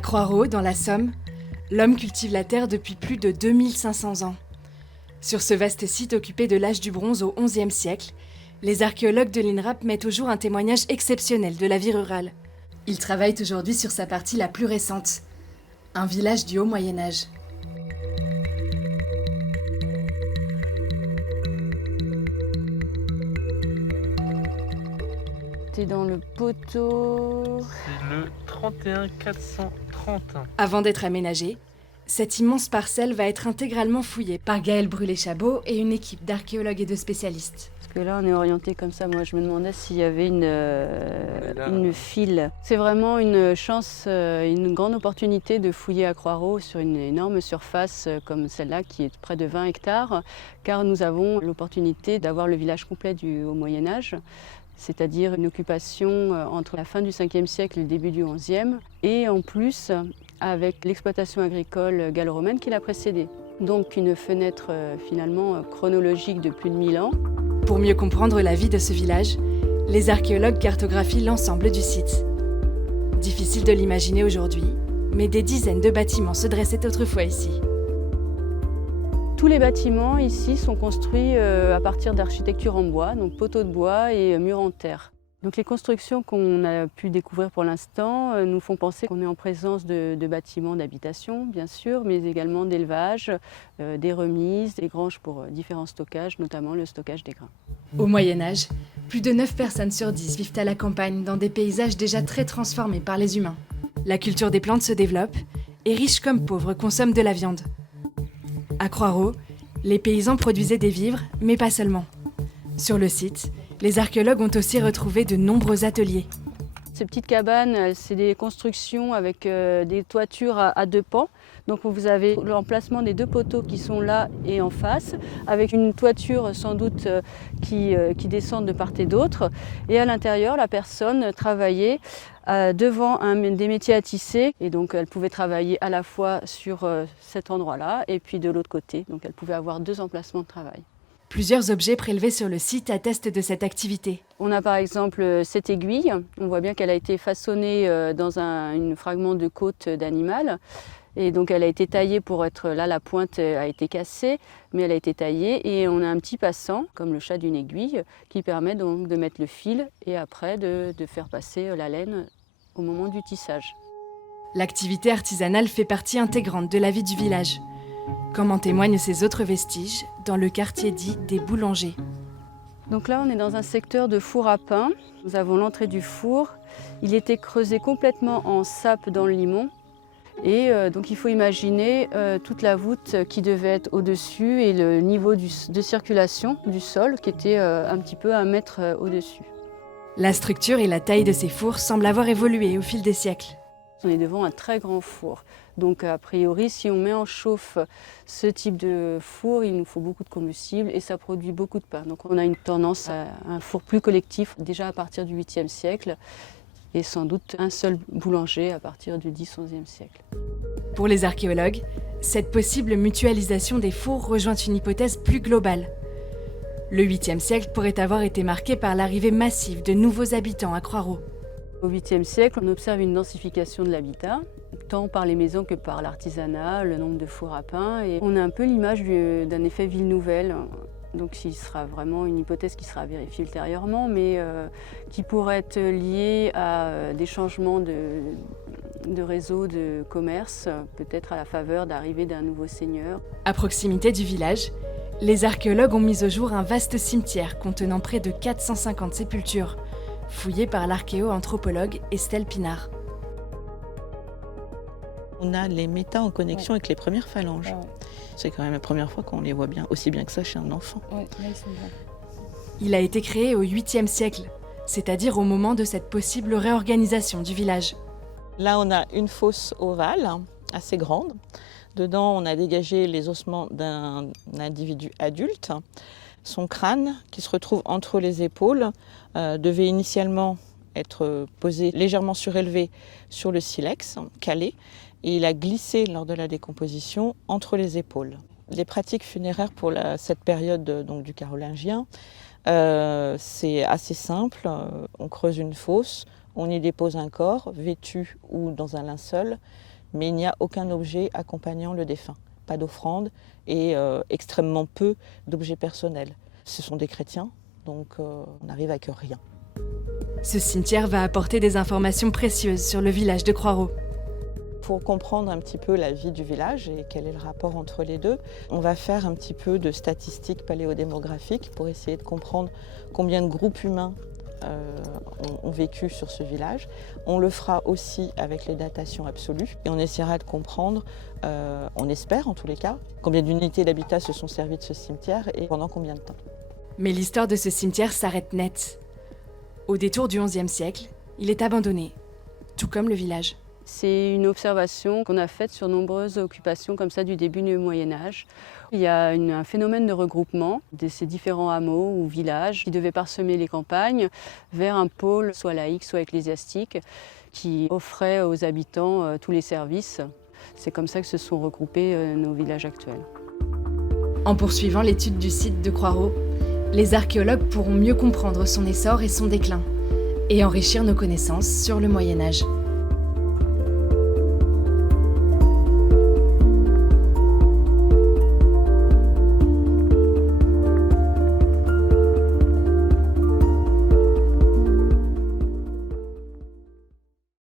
Croix-Ros, dans la Somme, l'homme cultive la terre depuis plus de 2500 ans. Sur ce vaste site occupé de l'âge du bronze au XIe siècle, les archéologues de l'INRAP mettent au jour un témoignage exceptionnel de la vie rurale. Ils travaillent aujourd'hui sur sa partie la plus récente, un village du Haut Moyen-Âge. T'es dans le poteau... C'est le 31 430. Avant d'être aménagé, cette immense parcelle va être intégralement fouillée par Gaël Brûlé-Chabot et une équipe d'archéologues et de spécialistes. Parce que là, on est orienté comme ça. Moi, je me demandais s'il y avait une file. C'est vraiment une chance, une grande opportunité de fouiller à Croix-Ros sur une énorme surface comme celle-là, qui est près de 20 hectares, car nous avons l'opportunité d'avoir le village complet du Haut Moyen-Âge, c'est-à-dire une occupation entre la fin du 5e siècle et le début du 11e, et en plus avec l'exploitation agricole gallo-romaine qui l'a précédée. Donc une fenêtre finalement chronologique de plus de 1000 ans. Pour mieux comprendre la vie de ce village, les archéologues cartographient l'ensemble du site. Difficile de l'imaginer aujourd'hui, mais des dizaines de bâtiments se dressaient autrefois ici. Tous les bâtiments ici sont construits à partir d'architecture en bois, donc poteaux de bois et murs en terre. Donc les constructions qu'on a pu découvrir pour l'instant nous font penser qu'on est en présence de bâtiments d'habitation, bien sûr, mais également d'élevage, des remises, des granges pour différents stockages, notamment le stockage des grains. Au Moyen-Âge, plus de 9 personnes sur 10 vivent à la campagne dans des paysages déjà très transformés par les humains. La culture des plantes se développe et riches comme pauvres consomment de la viande. À Croix-Ros, les paysans produisaient des vivres, mais pas seulement. Sur le site, les archéologues ont aussi retrouvé de nombreux ateliers. Ces petites cabanes, c'est des constructions avec des toitures à deux pans. Donc vous avez l'emplacement des deux poteaux qui sont là et en face, avec une toiture sans doute qui descend de part et d'autre. Et à l'intérieur, la personne travaillait devant des métiers à tisser. Et donc elle pouvait travailler à la fois sur cet endroit-là et puis de l'autre côté. Donc elle pouvait avoir deux emplacements de travail. Plusieurs objets prélevés sur le site attestent de cette activité. On a par exemple cette aiguille. On voit bien qu'elle a été façonnée dans un fragment de côte d'animal. Et donc elle a été taillée pour être là, la pointe a été cassée, mais elle a été taillée. Et on a un petit passant, comme le chat d'une aiguille, qui permet donc de mettre le fil et après de faire passer la laine au moment du tissage. L'activité artisanale fait partie intégrante de la vie du village, comme en témoignent ces autres vestiges dans le quartier dit des boulangers. Donc là, on est dans un secteur de four à pain. Nous avons l'entrée du four. Il était creusé complètement en sape dans le limon. Et donc il faut imaginer toute la voûte qui devait être au-dessus et le niveau de circulation du sol qui était un petit peu 1 mètre au-dessus. La structure et la taille de ces fours semblent avoir évolué au fil des siècles. On est devant un très grand four. Donc a priori, si on met en chauffe ce type de four, il nous faut beaucoup de combustible et ça produit beaucoup de pain. Donc on a une tendance à un four plus collectif déjà à partir du 8e siècle et sans doute un seul boulanger à partir du 10-11e siècle. Pour les archéologues, cette possible mutualisation des fours rejoint une hypothèse plus globale. Le 8e siècle pourrait avoir été marqué par l'arrivée massive de nouveaux habitants à Croix-Ros. Au 8e siècle, on observe une densification de l'habitat, tant par les maisons que par l'artisanat, le nombre de fours à pain. Et on a un peu l'image d'un effet ville nouvelle, donc ce sera vraiment une hypothèse qui sera vérifiée ultérieurement, mais qui pourrait être liée à des changements de réseau de commerce, peut-être à la faveur d'arrivée d'un nouveau seigneur. À proximité du village, les archéologues ont mis au jour un vaste cimetière contenant près de 450 sépultures, fouillé par l'archéo-anthropologue Estelle Pinard. On a les métas en connexion avec les premières phalanges. C'est quand même la première fois qu'on les voit bien, aussi bien que ça chez un enfant. Ouais, là, ils sont bien. Il a été créé au 8e siècle, c'est-à-dire au moment de cette possible réorganisation du village. Là, on a une fosse ovale, assez grande. Dedans, on a dégagé les ossements d'un individu adulte. Son crâne, qui se retrouve entre les épaules, devait initialement être posé légèrement surélevé sur le silex, calé, et il a glissé lors de la décomposition entre les épaules. Les pratiques funéraires pour cette période donc, du carolingien, c'est assez simple. On creuse une fosse, on y dépose un corps, vêtu ou dans un linceul, mais il n'y a aucun objet accompagnant le défunt. Pas d'offrande et extrêmement peu d'objets personnels. Ce sont des chrétiens, donc on n'arrive avec rien. Ce cimetière va apporter des informations précieuses sur le village de Croireau. Pour comprendre un petit peu la vie du village et quel est le rapport entre les deux, on va faire un petit peu de statistiques paléodémographiques pour essayer de comprendre combien de groupes humains ont vécu sur ce village. On le fera aussi avec les datations absolues et on essaiera de comprendre, on espère en tous les cas, combien d'unités d'habitat se sont servies de ce cimetière et pendant combien de temps. Mais l'histoire de ce cimetière s'arrête net. Au détour du XIe siècle, il est abandonné, tout comme le village. C'est une observation qu'on a faite sur nombreuses occupations comme ça du début du Moyen-Âge. Il y a un phénomène de regroupement de ces différents hameaux ou villages qui devaient parsemer les campagnes vers un pôle soit laïque, soit ecclésiastique, qui offrait aux habitants tous les services. C'est comme ça que se sont regroupés nos villages actuels. En poursuivant l'étude du site de Croireau, les archéologues pourront mieux comprendre son essor et son déclin, et enrichir nos connaissances sur le Moyen-Âge.